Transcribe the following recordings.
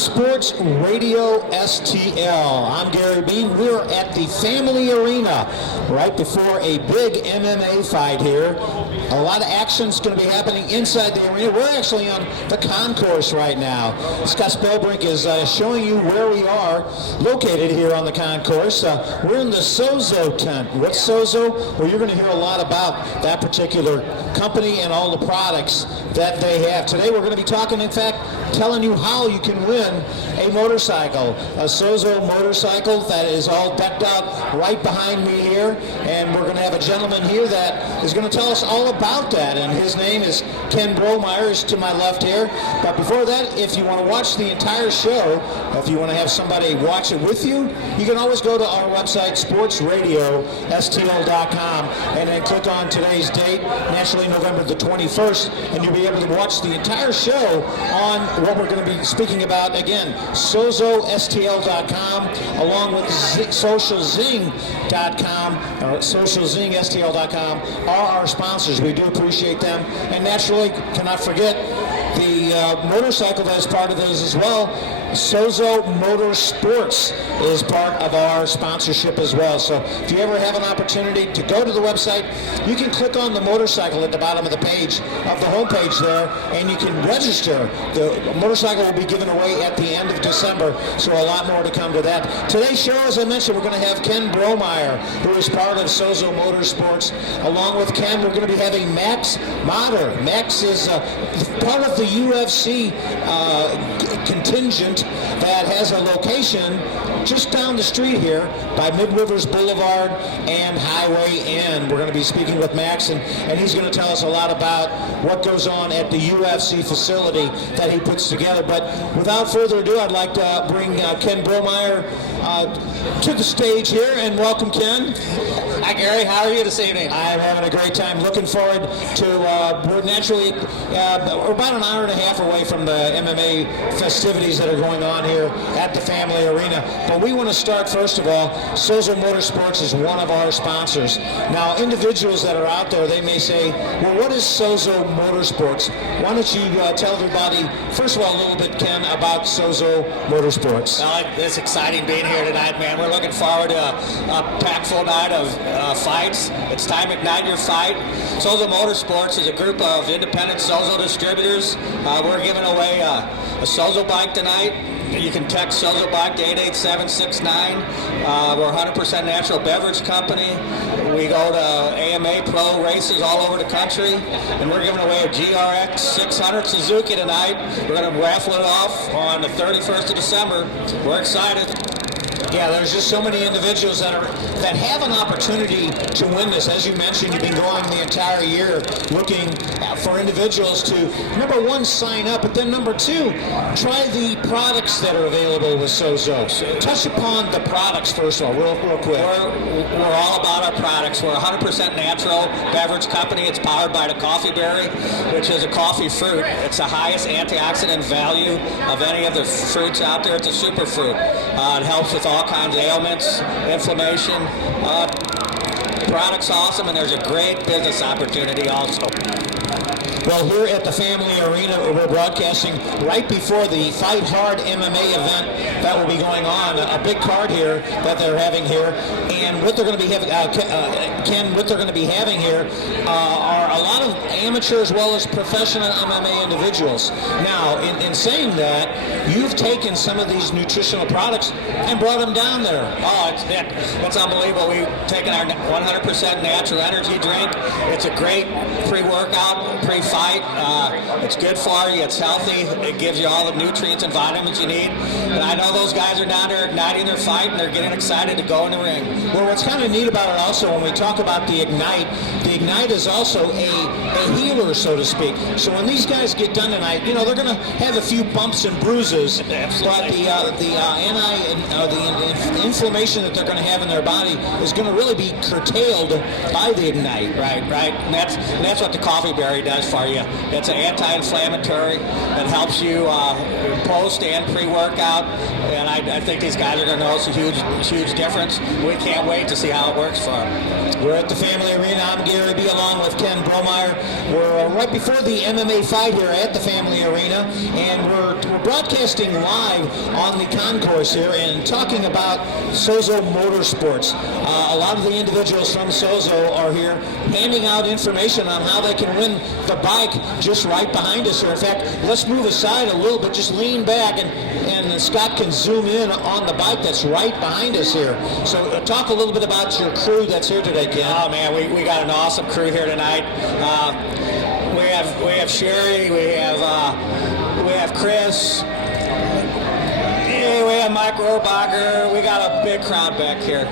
Sports Radio STL. I'm Gary Bean. We're at the Family Arena right before a big MMA fight here. A lot of action's going to be happening inside the arena. We're actually on the concourse right now. Scott Spellbrink is showing you where we are located here on the concourse. We're in the Sozo tent. What's Sozo? Well, you're going to hear a lot about that particular company and all the products that they have. Today we're going to be talking, in fact, telling you how you can win a motorcycle, a Sozo motorcycle that is all decked out right behind me here, and we're going to have a gentleman here that is going to tell us all about that, and his name is Ken Bromeyer, is to my left here. But before that, if you want to watch the entire show, if you want to have somebody watch it with you, you can always go to our website, sportsradiostl.com, and then click on today's date, naturally November the 21st, and you'll be able to watch the entire show on what we're going to be speaking about. Again, SozoSTL.com, along with SocialZing.com, or SocialZingSTL.com are our sponsors. We do appreciate them, and naturally, cannot forget the motorcycle that is part of those as well. Sozo Motorsports is part of our sponsorship as well. So if you ever have an opportunity to go to the website, you can click on the motorcycle at the bottom of the page, of the homepage there, and you can register. The motorcycle will be given away at the end of December, so a lot more to come to that. Today's show, as I mentioned, we're going to have Ken Bromeyer, who is part of Sozo Motorsports. Along with Ken, we're going to be having Max Motter. Max is part of the UFC contingent that has a location just down the street here by Mid-Rivers Boulevard and Highway N. We're going to be speaking with Max, and he's going to tell us a lot about what goes on at the UFC facility that he puts together. But without further ado, I'd like to bring Ken Bromeyer to the stage here, and welcome, Ken. Hi, Gary. How are you this evening? I'm having a great time. Looking forward to, we're naturally, we're about an hour and a half away from the MMA festivities that are going on here at the Family Arena. But we want to start, first of all, Sozo Motorsports is one of our sponsors. Now, individuals that are out there, they may say, well, what is Sozo Motorsports? Why don't you tell everybody, first of all, a little bit, Ken, about Sozo Motorsports? Well, it's exciting being here tonight, man. We're looking forward to a packed full night of fights. It's time to ignite your fight. Sozo Motorsports is a group of independent Sozo distributors. We're giving away a Sozo bike tonight. You can text Sozo Bike to 88769. We're a 100% natural beverage company. We go to AMA Pro races all over the country, and we're giving away a GRX 600 Suzuki tonight. We're going to raffle it off on the 31st of December. We're excited. Yeah, there's just so many individuals that have an opportunity to win this. As you mentioned, you've been going the entire year looking for individuals to, number one, sign up, but then number two, try the products that are available with Sozo. Touch upon the products first of all, real quick. We're all about our products. We're a 100% natural beverage company. It's powered by the coffee berry, which is a coffee fruit. It's the highest antioxidant value of any of the fruits out there. It's a superfruit. It helps with all kinds of ailments, inflammation. Product's awesome, and there's a great business opportunity also. Well, here at the Family Arena, we're broadcasting right before the Fight Hard MMA event that will be going on. A big card here that they're having here, and what they're going to be having, Ken, what they're going to be having here are a lot of amateur as well as professional MMA individuals. Now, in saying that, you've taken some of these nutritional products and brought them down there. Oh, it's unbelievable. We've taken our 100% natural energy drink. It's a great pre-workout, pre-fight. It's good for you. It's healthy. It gives you all the nutrients and vitamins you need. And I know those guys are down there igniting their fight, and they're getting excited to go in the ring. Well, what's kind of neat about it also, when we talk about the Ignite is also a healer, so to speak. So when these guys get done tonight, you know, they're going to have a few bumps and bruises, Absolutely. but the inflammation that they're going to have in their body is going to really be curtailed by the Ignite. Right. And that's what the coffee berry does for you. It's an anti-inflammatory. It helps you post and pre-workout, and I think these guys are going to notice a huge difference. We can't wait to see how it works for them. We're at the Family Arena. I'm Gary B. along with Ken Bromeyer. We're right before the MMA fight here at the Family Arena, and we're broadcasting live on the concourse here and talking about Sozo Motorsports. A lot of the individuals from Sozo are here handing out information on how they can win the bike just right behind us here. In fact, let's move aside a little bit, just lean back, and Scott can zoom in on the bike that's right behind us here. So talk a little bit about your crew that's here today, Ken. Oh man, we got an awesome crew here tonight. We have Sherry, we have Chris, we have Mike Rohrbacher. We got a big crowd back here.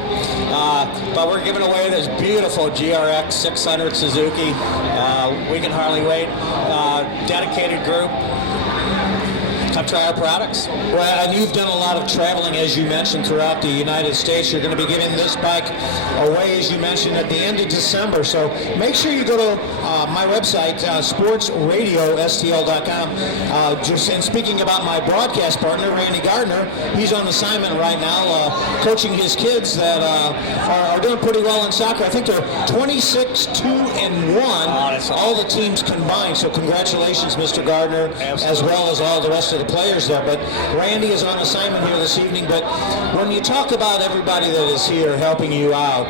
But we're giving away this beautiful GRX 600 Suzuki. We can hardly wait. Dedicated group. Come try our products. Well, and you've done a lot of traveling, as you mentioned, throughout the United States. You're going to be giving this bike away, as you mentioned, at the end of December. So make sure you go to my website, sportsradiostl.com. And speaking about my broadcast partner, Randy Gardner, he's on assignment right now, coaching his kids that are doing pretty well in soccer. I think they're 26-2-1, all the teams combined. So congratulations, Mr. Gardner, as well as all the rest of the players there. But Randy is on assignment here this evening. But when you talk about everybody that is here helping you out,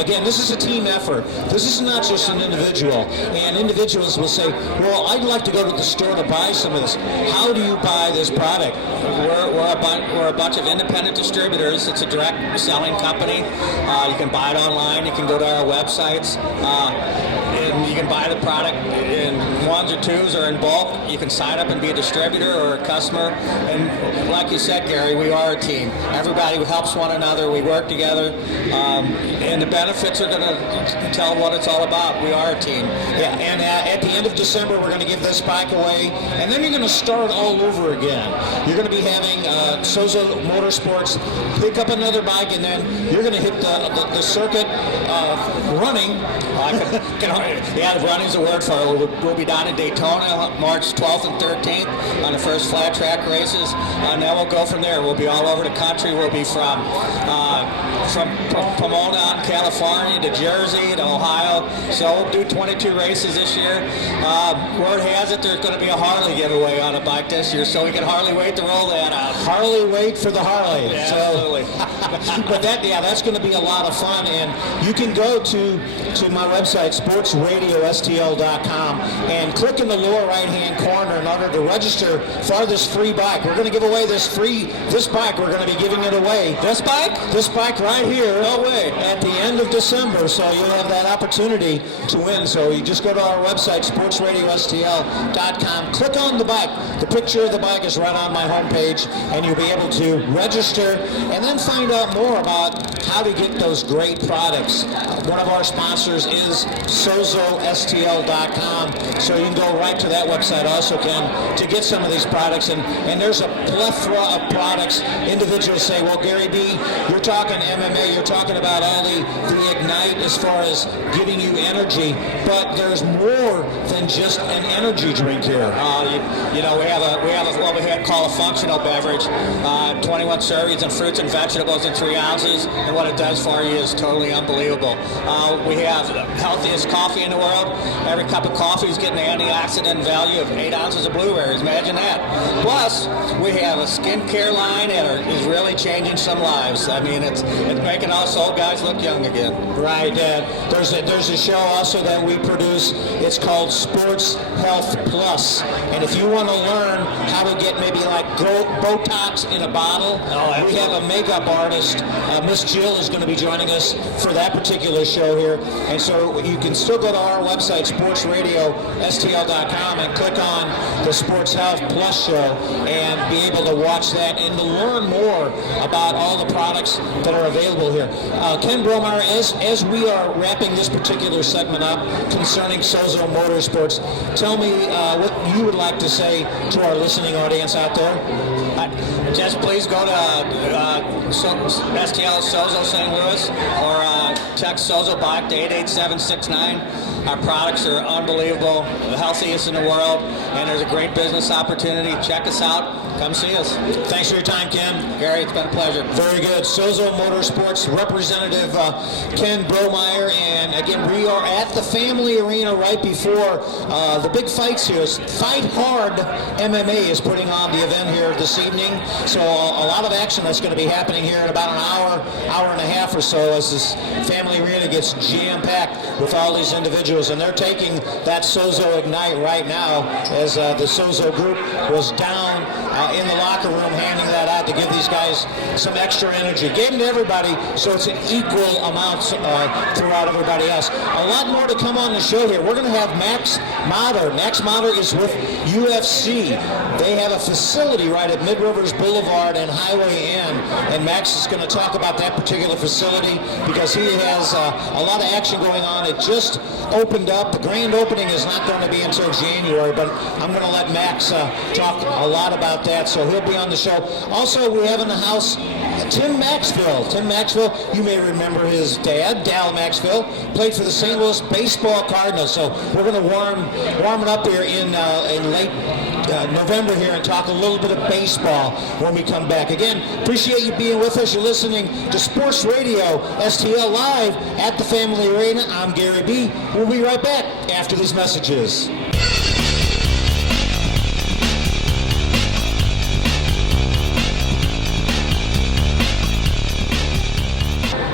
again, this is a team effort. This is not just an individual. And individuals will say, well, I'd like to go to the store to buy some of this. How do you buy this product? We're a bunch of independent distributors. It's a direct selling company. You can buy it online. You can go to our websites. And you can buy the product in ones or twos or in bulk. You can sign up and be a distributor or a customer. And like you said, Gary, we are a team. Everybody helps one another. We work together. And the benefits are going to tell what it's all about. We are a team. Yeah, and at the end of December, we're going to give this bike away. And then you're going to start all over again. You're going to be having Sozo Motorsports pick up another bike, and then you're going to hit the circuit running. Yeah, running's a word for it. We'll be down in Daytona March 12th and 13th on the first flat track races, and then we'll go from there. We'll be all over the country. We'll be from Pomona out in California to Jersey to Ohio. So we'll do 22 races this year. Word has it there's going to be a Harley giveaway on a bike this year, so we can hardly wait to roll that out. Harley, wait for the Harley. Yeah, absolutely. But that's going to be a lot of fun, and you can go to my website, sportsradiostl.com, and click in the lower right-hand corner in order to register for this free bike. We're going to give away this bike. We're going to be giving it away. This bike? This bike right here. No way. At the end of December, so you'll have that opportunity to win. So you just go to our website, sportsradiostl.com, click on the bike. The picture of the bike is right on my homepage, and you'll be able to register and then find out more about how to get those great products. One of our sponsors is SozoSTL.com, so you can go right to that website also, Ken, to get some of these products. And there's a plethora of products. Individuals say, well, Gary B., you're talking MMA, you're talking about all the Ignite as far as giving you energy, but there's more than just an energy drink here. We have what we call a functional beverage, 21 servings of fruits and vegetables in 3 ounces, and what it does for you is totally unbelievable. We have the healthiest coffee in the world. Every cup of coffee is getting an antioxidant value of 8 ounces of blueberries. Imagine that. Plus, we have a skincare line that is really changing some lives. I mean, it's making us old guys look young again. Right. There's a show also that we produce. It's called Sports Health Plus. And if you want to learn how to get maybe like Botox in a bottle, we have a makeup artist. Miss Jill is going to be joining us for that particular show here. And so you can still go to our website, sportsradiostl.com, and click on the Sports Health Plus show and be able to watch that and to learn more about all the products that are available here. Ken Bromeyer, as we are wrapping this particular segment up concerning Sozo Motorsports, tell me what you would like to say to our listening audience out there. Just please go to STL Sozo St. Louis or text Sozo Bike to 88769. Our products are unbelievable, the healthiest in the world, and there's a great business opportunity. Check us out. Come see us. Thanks for your time, Ken. Gary, it's been a pleasure. Very good. Sozo Motorsports. Motorsports representative Ken Bromeyer, and again, we are at the Family Arena right before the big fights here. Fight Hard MMA is putting on the event here this evening, so a lot of action that's going to be happening here in about an hour and a half or so as this Family Arena gets jam-packed with all these individuals, and they're taking that Sozo Ignite right now as the Sozo group was down in the locker room handing that out to give these guys some extra energy. Gave them to everybody, so it's an equal amount throughout everybody else. A lot more to come on the show here. We're going to have Max Mader. Max Mader is with UFC. They have a facility right at Mid-Rivers Boulevard and Highway N, and Max is going to talk about that particular facility because he has a lot of action going on. It just opened up. The grand opening is not going to be until January, but I'm going to let Max talk a lot about that, so he'll be on the show. Also, we have in the house Tim Maxville. Tim Maxville, you may remember his dad, Dal Maxville, played for the St. Louis Baseball Cardinals. So we're going to warm it up here in late November here and talk a little bit of baseball when we come back. Again, appreciate you being with us. You're listening to Sports Radio STL live at the Family Arena. I'm Gary B. We'll be right back after these messages.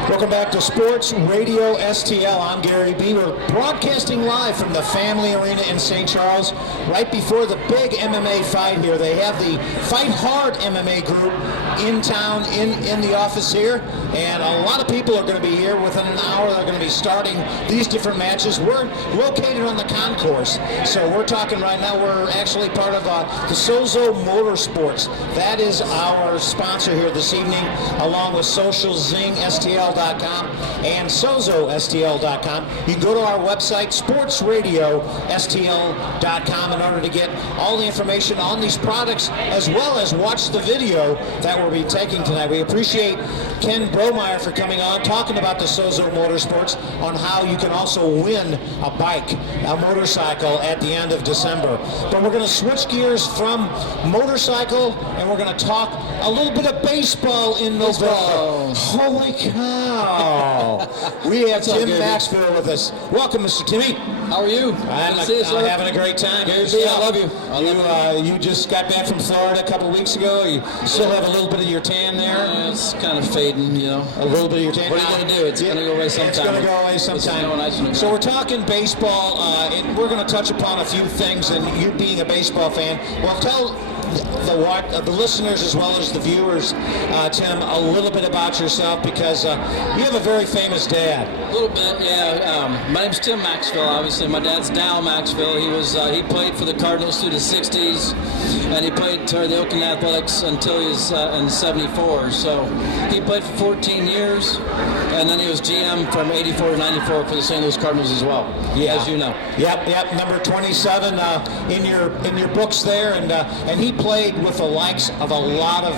Welcome back to Sports Radio STL. I'm Gary B. We're broadcasting live from the Family Arena in St. Charles right before the big MMA fight here. They have the Fight Hard MMA group in town, in the office here, and a lot of people are going to be here. Within an hour, they're going to be starting these different matches. We're located on the concourse, so we're talking right now. We're actually part of the Sozo Motorsports. That is our sponsor here this evening, along with SocialZingSTL.com and SozoSTL.com. You can go to our website, SportsRadioSTL.com, in order to get all the information on these products, as well as watch the video that we'll be taking tonight. We appreciate Ken Bromeyer for coming on, talking about the Sozo Motorsports, on how you can also win a bike, a motorcycle, at the end of December. But we're going to switch gears from motorcycle, and we're going to talk a little bit of baseball in November. Holy cow! We have Tim Maxville with us. Welcome, Mr. Timmy. How are you? I'm having a great time. I love you. You just got back from Florida a couple of weeks ago. You still have a little bit of your tan there. Yeah, it's kind of fading, you know. A little bit of your tan. What are you going to do? It's going to go away sometime. It's going to go away sometime. So we're talking baseball, and we're going to touch upon a few things, and you being a baseball fan, well, tell the listeners as well as the viewers, Tim, a little bit about yourself, because you have a very famous dad. A little bit, yeah. My name's Tim Maxville. Obviously, my dad's Dal Maxville. He played for the Cardinals through the '60s, and he played for the Oakland Athletics until he was in '74. So he played for 14 years, and then he was GM from '84 to '94 for the St. Louis Cardinals as well. Yeah, as you know. Yep. Number 27 in your books there, and he played with the likes of a lot of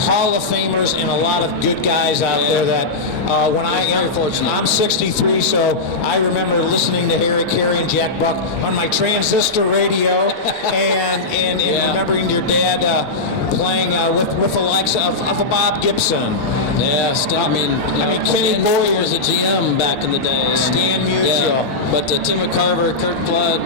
Hall of Famers and a lot of good guys out there that I'm 63, so I remember listening to Harry Carey and Jack Buck on my transistor radio, and remembering your dad playing with the likes of a Bob Gibson. Yeah, Kenny Boyer was a GM back in the day. Stan Musial. Yeah. But Tim McCarver, Kurt Flood,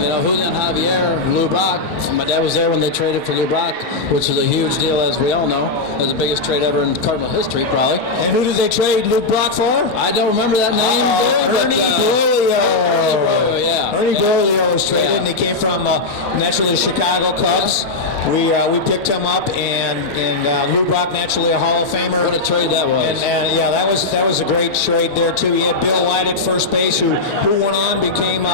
Julian Javier, Lou Brock. My dad was there when they traded for Lou Brock, which was a huge deal, as we all know. It was the biggest trade ever in Cardinal history, probably. And who did they trade Lou Brock for? I don't remember that name. Ernie Broglio. Ernie Broglio was traded, yeah. and he came from naturally the Chicago Cubs. We picked him up, and Lou Brock, naturally a Hall of Famer. What a trade that was! And that was a great trade there too. He had Bill White at first base, who went on, became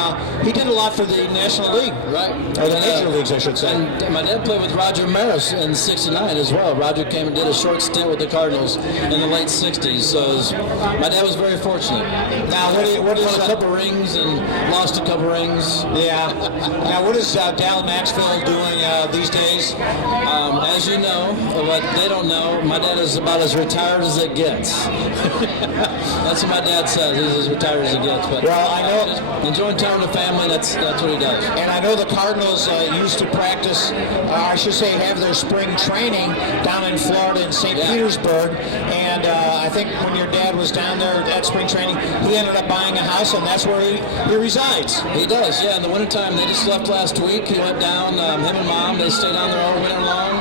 he did a lot for the National League, right? Or the major leagues, I should say. And my dad played with Roger Maris in '69 as well. Roger came and did a short stint with the Cardinals in the late '60s. So my dad was very fortunate. Now, what is won a couple rings and lost a couple rings? Yeah. Now, what is Dal Maxville doing these days? As you know, what they don't know, my dad is about as retired as it gets. That's what my dad says. He's as retired as it gets. But well, I know, just enjoying time with the family. That's what he does. And I know the Cardinals used to practice, I should say, have their spring training down in Florida in St. Petersburg. And I I think when your dad was down there at spring training, he ended up buying a house, and that's where he resides. He does, yeah. In the wintertime, they just left last week. He went down, him and Mom, they stay down there all winter long.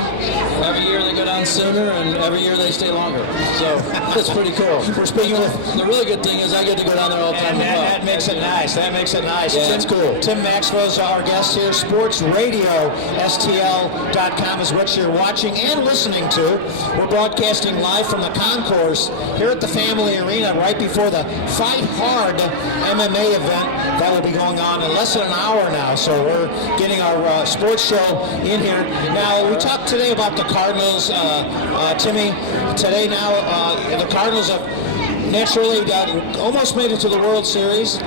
Every year they go down sooner, and every year they stay longer. So it's pretty cool. We're speaking with... The really good thing is I get to go down there all the time. And that makes it nice. That makes it nice. Yeah, that's cool. Tim Maxwell is our guest here. Sports Radio STL.com is what you're watching and listening to. We're broadcasting live from the concourse here at the Family Arena right before the Fight Hard MMA event that will be going on in less than an hour now. So we're getting our sports show in here. Now, we talked today about the Cardinals. Timmy, today now the Cardinals have naturally almost made it to the World Series.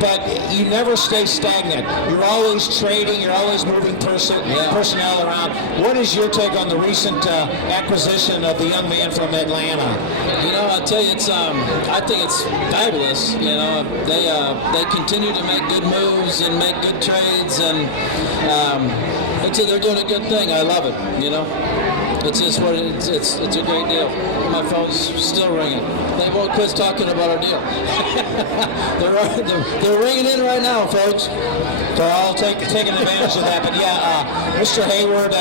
But you never stay stagnant. You're always trading. You're always moving personnel around. What is your take on the recent acquisition of the young man from Atlanta? You know, I'll tell you, I think it's fabulous. You know, they continue to make good moves and make good trades, and they're doing a good thing. I love it. You know. It's just what it's a great deal. My phone's still ringing. They won't quit talking about our deal. they're ringing in right now, folks. They're all taking advantage of that. But Mr. Hayward,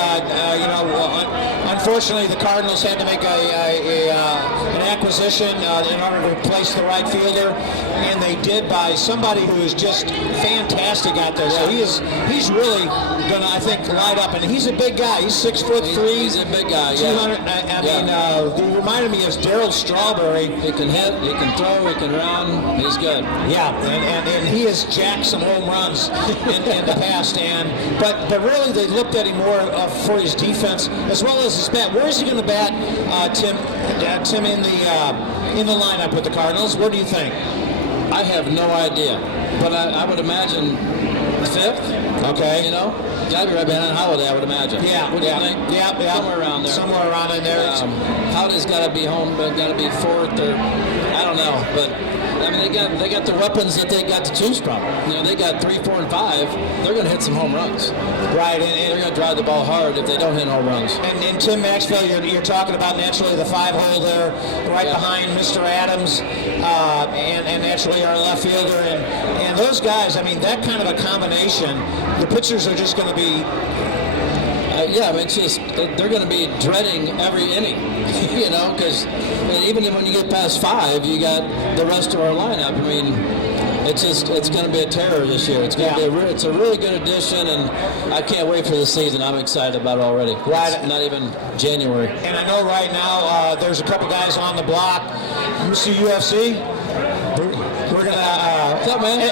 unfortunately the Cardinals had to make an acquisition in order to replace the right fielder, and they did by somebody who is just fantastic out there. So he's really gonna, I think, light up, and he's a big guy. He's 6'3". He's a big guy. 200. He reminded me of Darryl Strawberry. He can hit, he can throw, he can run. He's good. Yeah, and he has jacked some home runs in the past. But really they looked at him more for his defense as well as his bat. Where is he going to bat, Tim? Tim in the lineup with the Cardinals. Where do you think? I have no idea, but I would imagine fifth. Okay. You know, gotta be right behind Holiday, I would imagine. Yeah. What do you think? Yeah. Somewhere around there. Somewhere around in there. Holiday's got to be home, but got to be fourth, or I don't know. But I mean, they got the weapons that they got to choose from. You know, they got 3, 4, and 5. They're going to hit some home runs. Right, and they're going to drive the ball hard if they don't hit home runs. And Tim Maxwell, you're talking about naturally the 5-hole there, right behind Mr. Adams, and naturally our left fielder, and those guys. I mean, that kind of a combination. The pitchers are just going to be. It's just they're going to be dreading every inning, you know, because even when you get past 5, you got the rest of our lineup. I mean, it's going to be a terror this year. It's going to be it's a really good addition, and I can't wait for the season. I'm excited about it already. Right, it's not even January. And I know right now there's a couple guys on the block. You see UFC. We're gonna,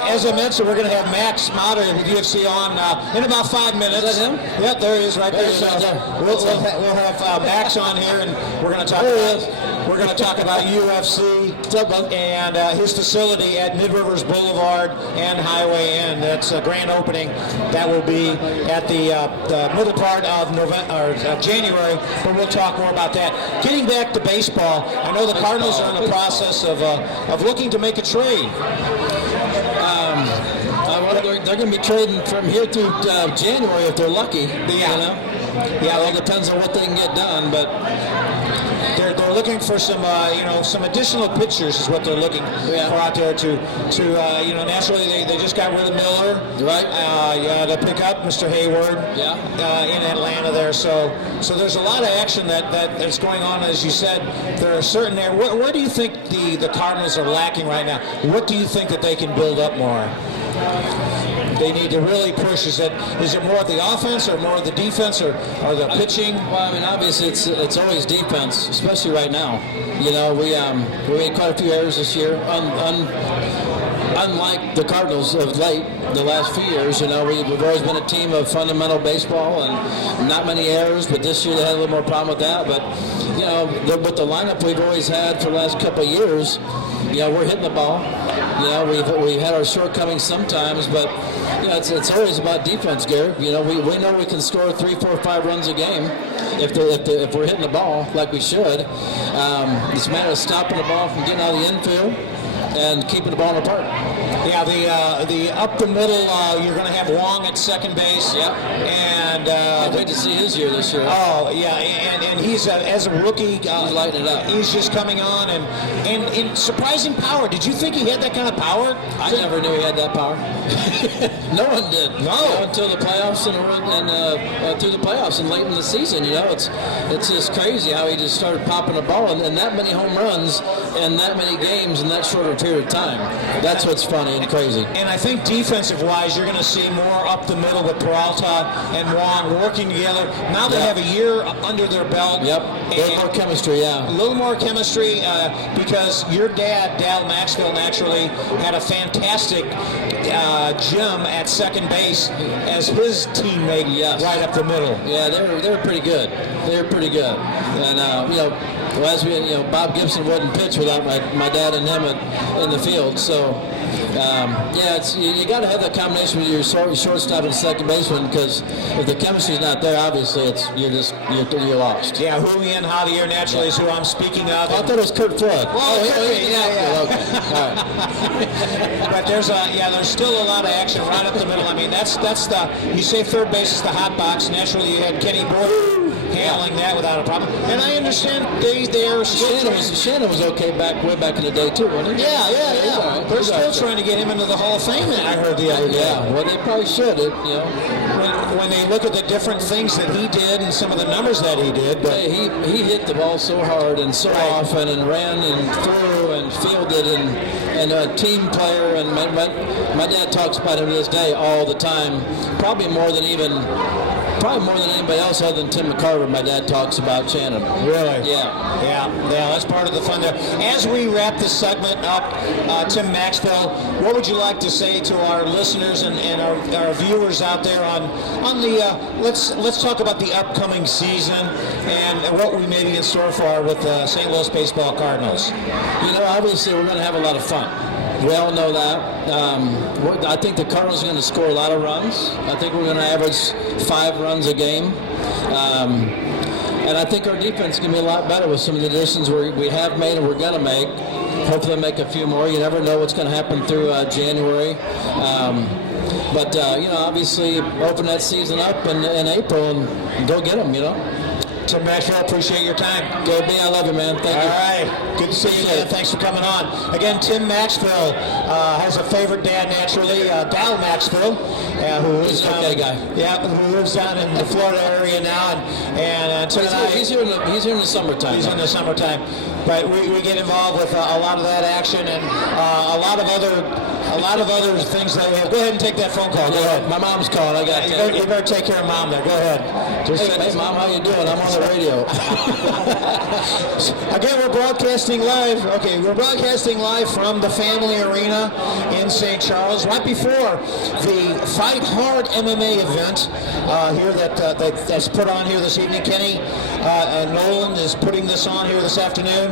as I mentioned, we're gonna have Max Motter with UFC on in about 5 minutes. Is that him? Yep, there he is, right there. So we'll have Max on here, and we're gonna talk about UFC and his facility at Mid Rivers Boulevard and Highway Inn. That's a grand opening. That will be at the middle part of January, but we'll talk more about that. Getting back to baseball, I know the Cardinals are in the process of looking to make a trade. They're going to be trading from here through January if they're lucky. You know? Yeah, it depends on what they can get done, but they're looking for some some additional pitchers is what they're looking for out there to naturally they just got rid of Miller, right? To pick up Mr. Hayward, in Atlanta there. So there's a lot of action that's going on, as you said. There are certain there. Where do you think the Cardinals are lacking right now? What do you think that they can build up more? They need to really push. Is it more of the offense or more of the defense or the pitching? Well, I mean, obviously it's always defense, especially right now. You know, we made quite a few errors this year. Unlike the Cardinals of late, the last few years, you know, we've always been a team of fundamental baseball and not many errors. But this year they had a little more problem with that. But you know, with the lineup we've always had for the last couple of years, you know, we're hitting the ball. You know, we've had our shortcomings sometimes, but you know, it's always about defense, Gary. You know, we know we can score 3, 4, 5 runs a game if we're hitting the ball like we should. It's a matter of stopping the ball from getting out of the infield and keeping the ball in the park. Yeah, the up the middle, you're going to have Wong at second base. Yep. And And Can't wait to see his year this year. oh yeah, and he's as a rookie, He's lighting it up. He's just coming on and in surprising power. Did you think he had that kind of power? I never knew he had that power. No one did. No. You know, until the playoffs and through the playoffs and late in the season. You know, it's just crazy how he just started popping the ball and that many home runs and that many games in that shorter period of time. That's what's funny and crazy. And I think defensive-wise, you're going to see more up the middle with Peralta and Wong working together. Now they have a year under their belt. Yep. A little more chemistry, yeah. A little more chemistry because your dad, Dal Maxwell, naturally had a fantastic Jim at second base as his teammate right up the middle. Yeah, they were pretty good. They were pretty good. And, you know, well, as we, you know, Bob Gibson wouldn't pitch without my dad and him in the field. So, yeah, it's you got to have that combination with your shortstop and second baseman because if the chemistry's not there, obviously you're lost. Yeah, Julian Javier naturally is who I'm speaking of. I thought it was Kurt Flood. Well, yeah. Okay, all right. But there's still a lot of action right up the middle. I mean, that's the you say third base is the hot box. Naturally, you had Kenny Boyd handling that without a problem. And I understand they're still Shannon was okay way back in the day too, wasn't he? Yeah. Right. They're still trying to get him into the Hall of Fame. I heard the other day. Yeah, well, they probably should. You know, when they look at the different things that he did and some of the numbers that he did, but he hit the ball so hard and so often and ran and threw and fielded and a team player. And my dad talks about him to this day all the time. Probably more than anybody else other than Tim McCarver, my dad talks about Shannon. Really? Yeah. That's part of the fun there. As we wrap this segment up, Tim Maxwell, what would you like to say to our listeners and our viewers out there on the let's talk about the upcoming season and what we may be in store for with the St. Louis Baseball Cardinals? You know, obviously we're going to have a lot of fun. We all know that. I think the Cardinals are going to score a lot of runs. I think we're going to average 5 runs a game. And I think our defense is going to be a lot better with some of the additions we have made and we're going to make. Hopefully make a few more. You never know what's going to happen through January. But you know, obviously open that season up in April and go get them, you know. Tim Maxwell, appreciate your time. Go B, I love you, man. Thank you. All right. Good to see you again. Thanks for coming on. Again, Tim Maxwell has a favorite dad, naturally, Dal Maxwell, who lives down, who lives down in the Florida area now. And Tim and I, he's here in the summertime. He's in the summertime. But we get involved with a lot of that action and a lot of other things that we have. Go ahead and take that phone call. Go ahead. My mom's calling. I got to you better take care of Mom there. Go ahead. Hey, Mom, how you doing? I'm on the radio. Again, we're broadcasting live. Okay, we're broadcasting live from the Family Arena in St. Charles, right before the Fight Hard MMA event here that's put on here this evening. Kenny Nolan is putting this on here this afternoon.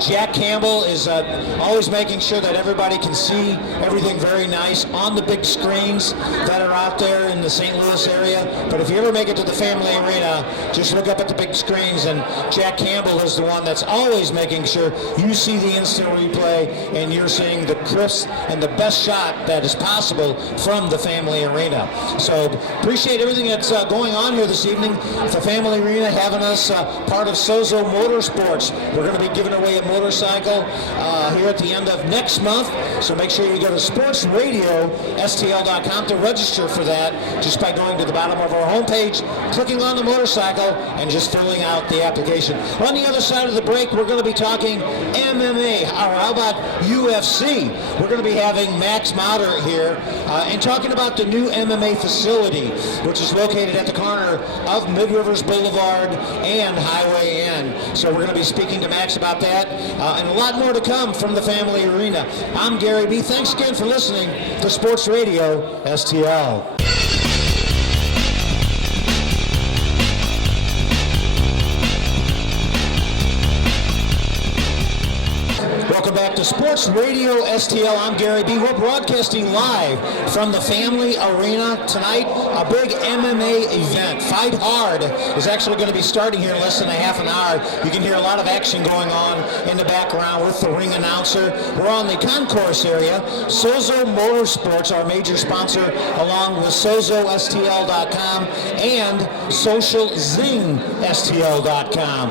Jack Campbell is always making sure that everybody can see everything very nice on the big screens that are out there in the St. Louis area. But if you ever make it to the Family Arena, just look up at the big screens, and Jack Campbell is the one that's always making sure you see the instant replay and you're seeing the crisp and the best shot that is possible from the Family Arena. So appreciate everything that's going on here this evening. The Family Arena having us part of Sozo Motorsports. We're going to be giving away a motorcycle here at the end of next month. So make sure you go to sportsradiostl.com to register for that just by going to the bottom of our homepage, clicking on the motorcycle, and just filling out the application. On the other side of the break, we're going to be talking MMA, or how about UFC? We're going to be having Max Mauder here and talking about the new MMA facility, which is located at the corner of Mid-Rivers Boulevard and Highway N. So we're going to be speaking to Max about that and a lot more to come from the Family Arena. I'm Gary B. Thanks again for listening to Sports Radio STL. Welcome back to Sports Radio STL. I'm Gary B. We're broadcasting live from the Family Arena tonight. A big MMA event. Fight Hard is actually going to be starting here in less than a half an hour. You can hear a lot of action going on in the background with the ring announcer. We're on the concourse area. Sozo Motorsports, our major sponsor, along with SozoSTL.com and SocialZingSTL.com.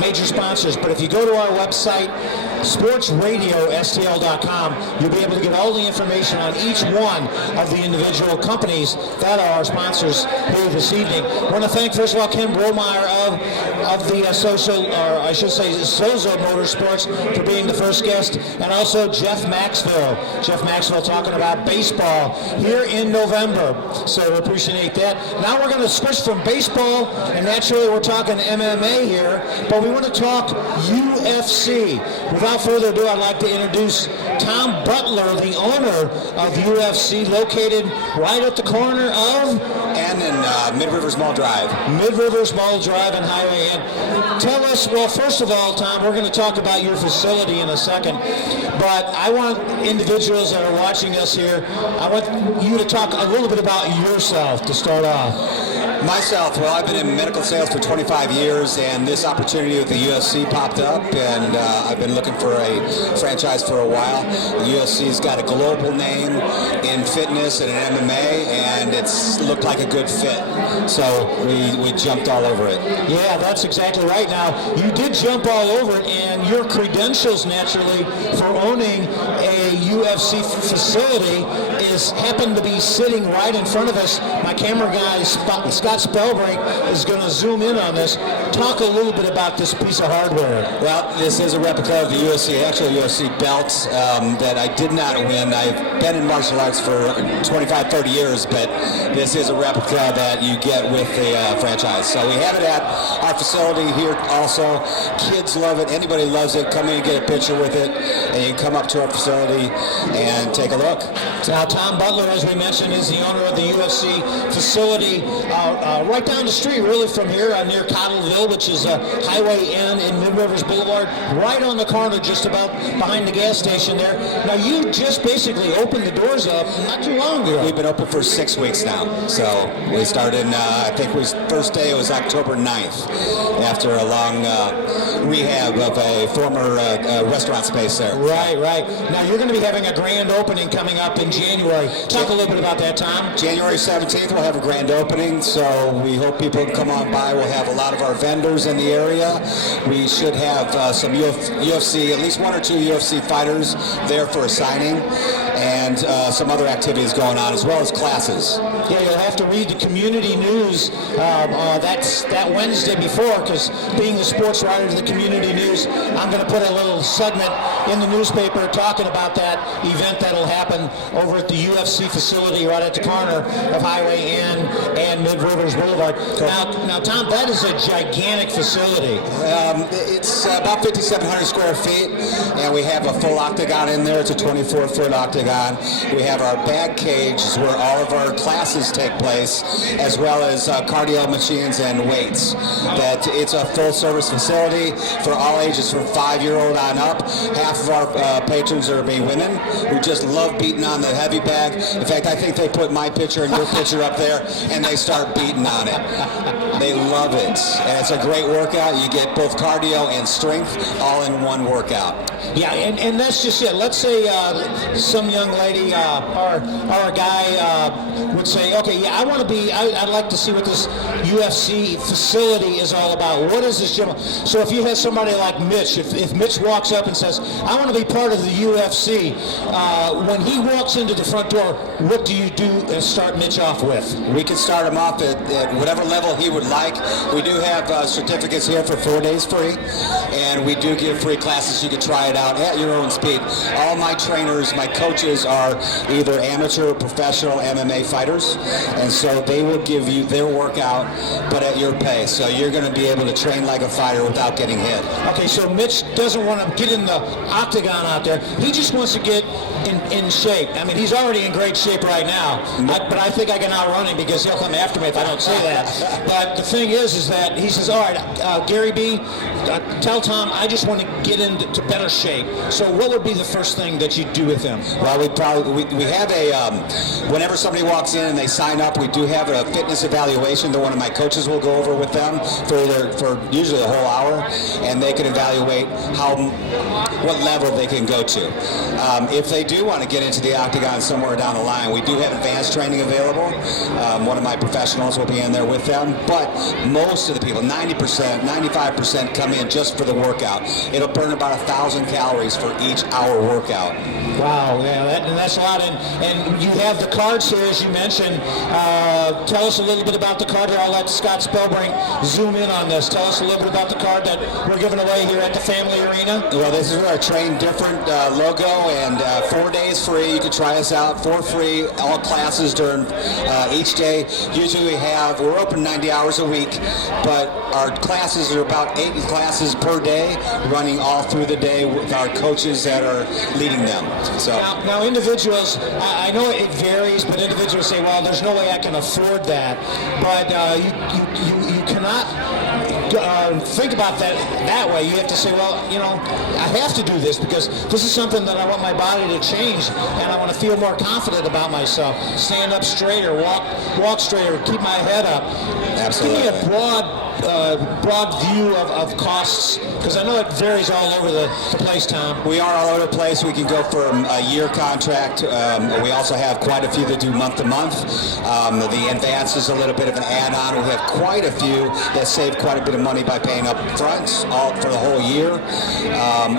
Major sponsors. But if you go to our website, SportsRadioSTL.com, you'll be able to get all the information on each one of the individual companies that are our sponsors here this evening. I want to thank, first of all, Ken Bromeyer of the Sozo Motorsports for being the first guest, and also Jeff Maxwell. Jeff Maxwell talking about baseball here in November. So we appreciate that. Now we're going to switch from baseball, and naturally we're talking MMA here, but we want to talk UFC. Without further ado, I'd like to introduce Tom Butler, the owner of UFC, located right at the corner of... And in Mid-Rivers Mall Drive. Mid-Rivers Mall Drive and Highway N. Tell us, well, first of all, Tom, we're going to talk about your facility in a second, but I want individuals that are watching us here, I want you to talk a little bit about yourself to start off. Myself, well, I've been in medical sales for 25 years, and this opportunity with the UFC popped up, and I've been looking for a franchise for a while. The UFC's got a global name in fitness and in MMA, and it's looked like a good fit. So we jumped all over it. Yeah, that's exactly right. Now, you did jump all over it, and your credentials, naturally, for owning a UFC facility happen to be sitting right in front of us. My camera guy, Scott Spellbrink, is going to zoom in on this. Talk a little bit about this piece of hardware. Well, this is a replica of the actual UFC belt that I did not win. I've been in martial arts for 25, 30 years, but this is a replica that you get with the franchise. So we have it at our facility here also. Kids love it. Anybody loves it. Come in and get a picture with it, and you can come up to our facility and take a look. Now, Tom Butler, as we mentioned, is the owner of the UFC facility right down the street, really, from here near Cottleville, which is Highway N in Mid-Rivers Boulevard, right on the corner, just about behind the gas station there. Now, you just basically opened the doors up not too long ago. We've been open for 6 weeks now. So we started, I think first day was October 9th, after a long rehab of a former restaurant space there. Right. Now, you're going to be having a grand opening coming up in January. Talk a little bit about that, Tom. January 17th, we'll have a grand opening, so we hope people can come on by. We'll have a lot of our vendors in the area. We should have some UFC, at least one or two UFC fighters there for a signing, and some other activities going on, as well as classes. Yeah, you'll have to read the community news that's that Wednesday before, because being the sports writer to the community news, I'm going to put a little segment in the newspaper talking about that event that'll happen over at the UFC facility right at the corner of Highway N and Mid-Rivers Boulevard. Now, Tom, that is a gigantic facility. It's about 5,700 square feet, and we have a full octagon in there. It's a 24-foot octagon. We have our bag cage where all of our classes take place, as well as cardio machines and weights. That it's a full-service facility for all ages, from 5-year-old on up. Half of our patrons are being women who just love beating on the heavy bag. In fact, I think they put my picture and your picture up there, and they start beating on it. They love it, and it's a great workout. You get both cardio and strength all in one workout. Yeah, and that's just it. Let's say some young lady or a guy would say, okay, yeah, I'd like to see what this UFC facility is all about. What is this gym? So if you have somebody like Mitch, if Mitch walks up and says, I want to be part of the UFC, when he walks into the front door, what do you do and start Mitch off with? We can start him off at whatever level he would like. We do have certificates here for 4 days free, and we do give free classes. You can try it out at your own speed. All my trainers, my coaches are either amateur or professional MMA fighters, and so they will give you their workout, but at your pace. So you're going to be able to train like a fighter without getting hit. Okay, so Mitch doesn't want to get in the octagon out there. He just wants to get in shape. I mean, he's already in great shape right now, but I think I can outrun him because he'll come after me if I don't say that. But the thing is that he says, all right, Gary B., tell Tom I just want to get into better shape. So what would be the first thing that you do with him? Well, we have a, whenever somebody walks in and they sign up, we do have a fitness evaluation that one of my coaches will go over with them for usually a whole hour, and they can evaluate what level they can go to. If they do want to get into the octagon somewhere down the line, we do have advanced training available. One of my professionals will be in there with them, but most of the people, 90%, 95% come in just for the workout. It'll burn about 1,000 calories for each hour workout. Wow, yeah, that's a lot. And you have the cards here, as you mentioned. Tell us a little bit about the card here. I'll let Scott Spellbrink zoom in on this. Tell us a little bit about the card that we're giving away here at the Family Arena. Well, this is our Train Different logo, and 4 days free. You can try us out for free, all classes during each day. Usually we're open 90 hours a week, but our classes are about 8 classes per day, running all through the day with our coaches that are leading them. So now individuals, I know it varies, but individuals say, well, there's no way I can afford that. But you cannot think about that way. You have to say, well, I have to do this because this is something that I want my body to change, and I want to feel more confident about myself. Stand up straighter, walk straighter, keep my head up. Absolutely. Give me a broad view of costs, because I know it varies all over the place, Tom. We are all over the place. We can go from a year contract. We also have quite a few that do month to month. The advance is a little bit of an add-on. We have quite a few that save quite a bit of money by paying up front all for the whole year.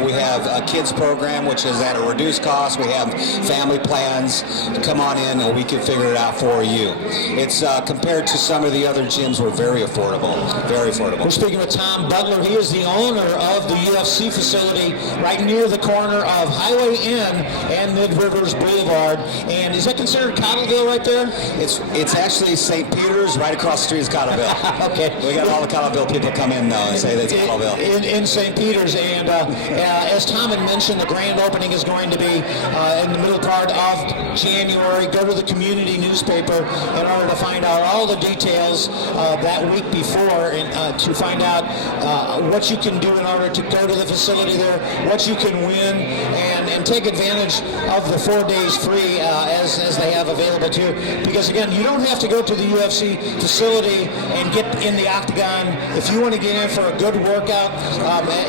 We have a kids program, which is at a reduced cost. We have family plans. Come on in and we can figure it out for you. It's compared to some of the other gyms, we're very affordable. Very affordable. We're speaking with Tom Butler. He is the owner of the UFC facility right near the corner of Highway N and Mid Rivers Boulevard. And is that considered Cottleville right there? It's actually St. Peter's. Right across the street is Cottleville. Okay. We got all the Cottleville people come in though and say that's Cottleville. In St. Peter's. And as Tom had mentioned, the grand opening is going to be in the middle part of January. Go to the community newspaper in order to find out all the details that week before, and to find out what you can do in order to go to the facility there, what you can win, and take advantage of the 4 days free as they have available to you. Because again, you don't have to go to the UFC facility and get in the octagon. If you want to get in for a good workout,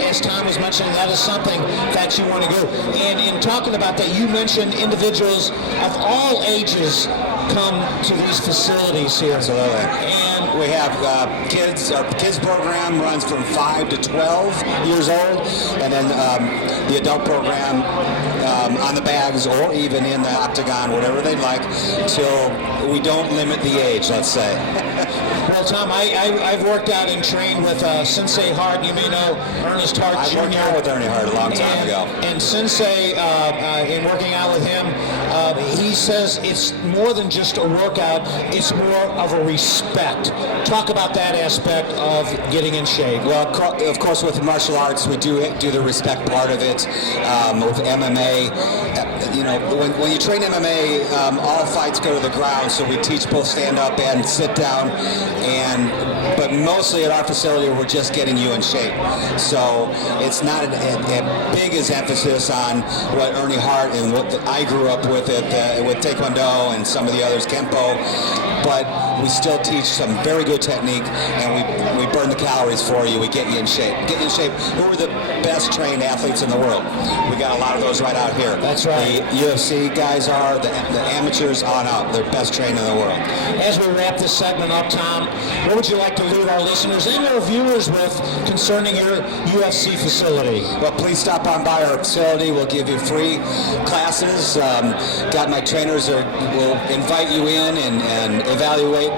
as Tom was mentioning, that is something that you want to do. And in talking about that, you mentioned individuals of all ages come to these facilities here. Absolutely. And we have kids. Our kids program runs from 5 to 12 years old, and then the adult program on the bags or even in the octagon, whatever they'd like, till we don't limit the age, let's say. Well, Tom, I've worked out and trained with Sensei Hart. You may know Ernest Hart Jr. I worked out with Ernie Hart a long time ago. And Sensei, in working out with him, he says it's more than just a workout, it's more of a respect. Talk about that aspect of getting in shape. Well, of course, with martial arts, we do the respect part of it. With MMA, when you train MMA, all fights go to the ground, so we teach both stand up and sit down. But mostly at our facility, we're just getting you in shape. So it's not a big as emphasis on what Ernie Hart and what I grew up with with Taekwondo and some of the others, Kempo. But we still teach some very good technique, and we burn the calories for you. We get you in shape. Get you in shape. Who are the best trained athletes in the world? We got a lot of those right out here. That's right. The UFC guys are, the amateurs on out. They're best trained in the world. As we wrap this segment up, Tom, what would you like to leave our listeners and our viewers with concerning your UFC facility? Well, please stop on by our facility. We'll give you free classes. Got my trainers will invite you in and evaluate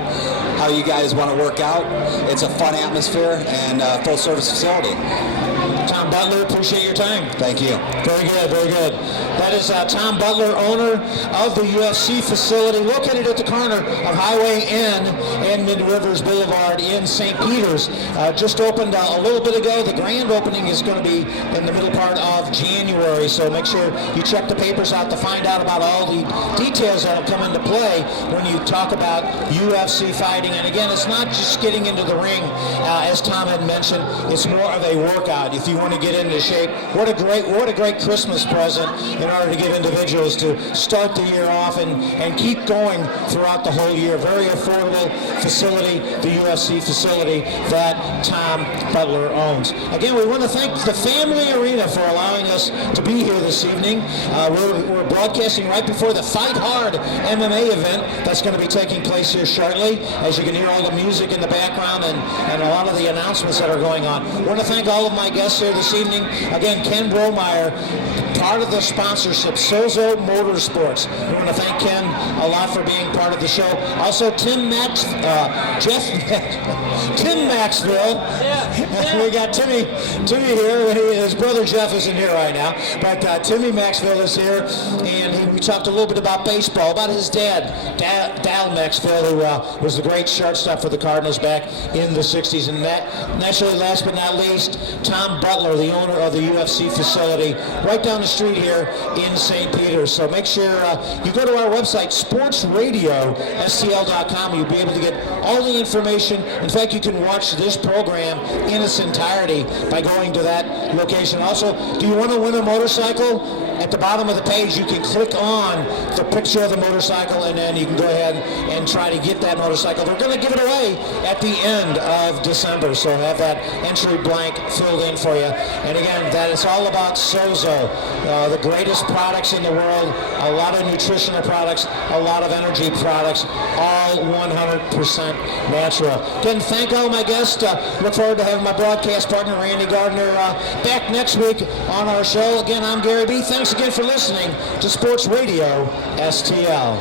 how you guys want to work out. It's a fun atmosphere and a full service facility. Tom Butler, appreciate your time. Thank you. Very good, very good. That That is Tom Butler, owner of the UFC facility located at the corner of Highway N and Mid-Rivers Boulevard in St. Peters. Just opened a little bit ago. The grand opening is going to be in the middle part of January, so make sure you check the papers out to find out about all the details that will come into play when you talk about UFC fighting. And again, it's not just getting into the ring, as Tom had mentioned. It's more of a workout. If you want to get into shape, what a great Christmas present in order to give individuals to start the year off and keep going throughout the whole year. Very affordable facility, the UFC facility that Tom Butler owns. Again, we want to thank the Family Arena for allowing us to be here this evening. We're broadcasting right before the Fight Hard MMA event that's going to be taking place here shortly, as you can hear all the music in the background and a lot of the announcements that are going on. I want to thank all of my guests here this evening. Again, Ken Bromeyer, part of the sponsorship, Sozo Motorsports. We want to thank Ken a lot for being part of the show. Also, Tim Maxville. We got Timmy here. His brother Jeff isn't here right now, but Timmy Maxville is here, and we talked a little bit about baseball, about his dad, Dal Maxville, who was the great shortstop for the Cardinals back in the 60s. And naturally, last but not least, Tom Butler, the owner of the UFC facility right down the street here in St. Peters. So make sure you go to our website, sportsradiostl.com. You'll be able to get all the information. In fact, you can watch this program in its entirety by going to that location. Also, do you want to win a motorcycle? At the bottom of the page, you can click on the picture of the motorcycle, and then you can go ahead and try to get that motorcycle. We're going to give it away at the end of December, so have that entry blank filled in for you. And again, that is all about Sozo, the greatest products in the world, a lot of nutritional products, a lot of energy products, all 100% natural. Again, thank all my guests. Look forward to having my broadcast partner, Randy Gardner, back next week on our show. Again, I'm Gary B. Thanks again for listening to Sports Radio STL.